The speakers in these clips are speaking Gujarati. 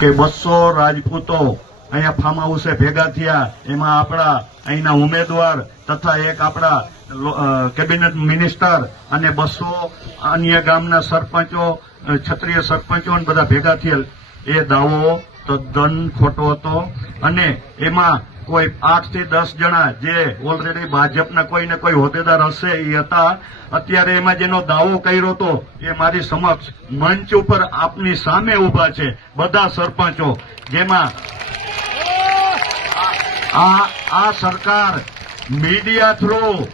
કે 200 રાજપૂતો અહીંયા ફાર્મ હાઉસે ભેગા થયા, એમાં આપણા અહીંના ઉમેદવાર તથા એક આપણા કેબિનેટ મિનિસ્ટર અને 200 અન્ય ગામના સરપંચો, ક્ષત્રિય સરપંચો બધા ભેગા થયેલ. એ દાવો તદ્દન ખોટો હતો અને એમાં કોઈ 8 થી 10 જણા જે ઓલરેડી ભાજપના કોઈ ને કોઈ હોદ્દેદાર હશે એ હતા. અત્યારે એમાં જેનો દાવો કર્યો હતો એ મારી સમક્ષ મંચ ઉપર આપની સામે ઉભા છે બધા સરપંચો, જેમાં આ સરકાર મીડિયા થ્રુ,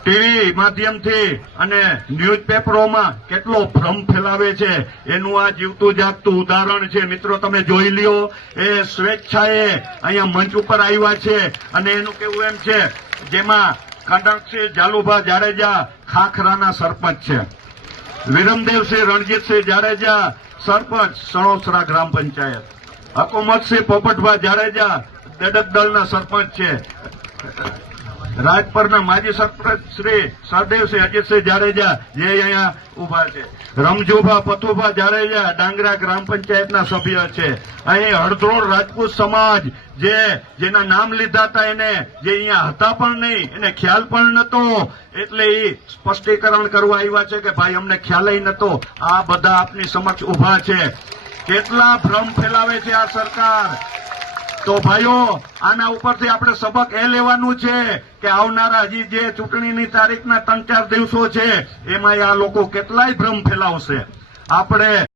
ટીવી માધ્યમથી અને ન્યૂઝપેપરોમાં કેટલો ભ્રમ ફેલાવે છે એનું આ જીવતું જાગતું ઉદાહરણ છે. મિત્રો તમે જોઈ લ્યો, એ સ્વેચ્છાએ અહીંયા મંચ ઉપર આવ્યા છે અને એનું કેવું એમ છે, જેમાં કનકસિંહ જાલુભા જાડેજા ખાખરાના સરપંચ છે, વિરમદેવસિંહ રણજીતસિંહ જાડેજા સરપંચ સણોસરા ગ્રામ પંચાયત, હકુમતસિંહ પોપટભા જાડેજા દેડકદળના સરપંચ છે, રાજપરના માજી સરપંચ શ્રી સરદેવસિંહ અજીતસિંહ જાડેજા જે અહીંયા ઉભા છે, રમજુભા પથુભા જાડેજા ડાંગરા ગ્રામ પંચાયતના સભ્ય છે. અહીં હળદ્રોળ રાજપૂત સમાજ જેના નામ લીધા હતા એને જે અહીંયા હતા પણ નહીં, એને ખ્યાલ પણ નતો, એટલે એ સ્પષ્ટીકરણ કરવા આવ્યા છે કે ભાઈ અમને ખ્યાલ નતો. આ બધા આપની સમક્ષ ઉભા છે. કેટલા ભ્રમ ફેલાવે છે આ સરકાર. તો ભાઈઓ, આના ઉપરથી આપણે સબક એ લેવાનું છે કે આવનારા હજી જે ચૂંટણીની તારીખના 3-4 દિવસો છે એમાં આ લોકો કેટલાય ભ્રમ ફેલાવશે. આપણે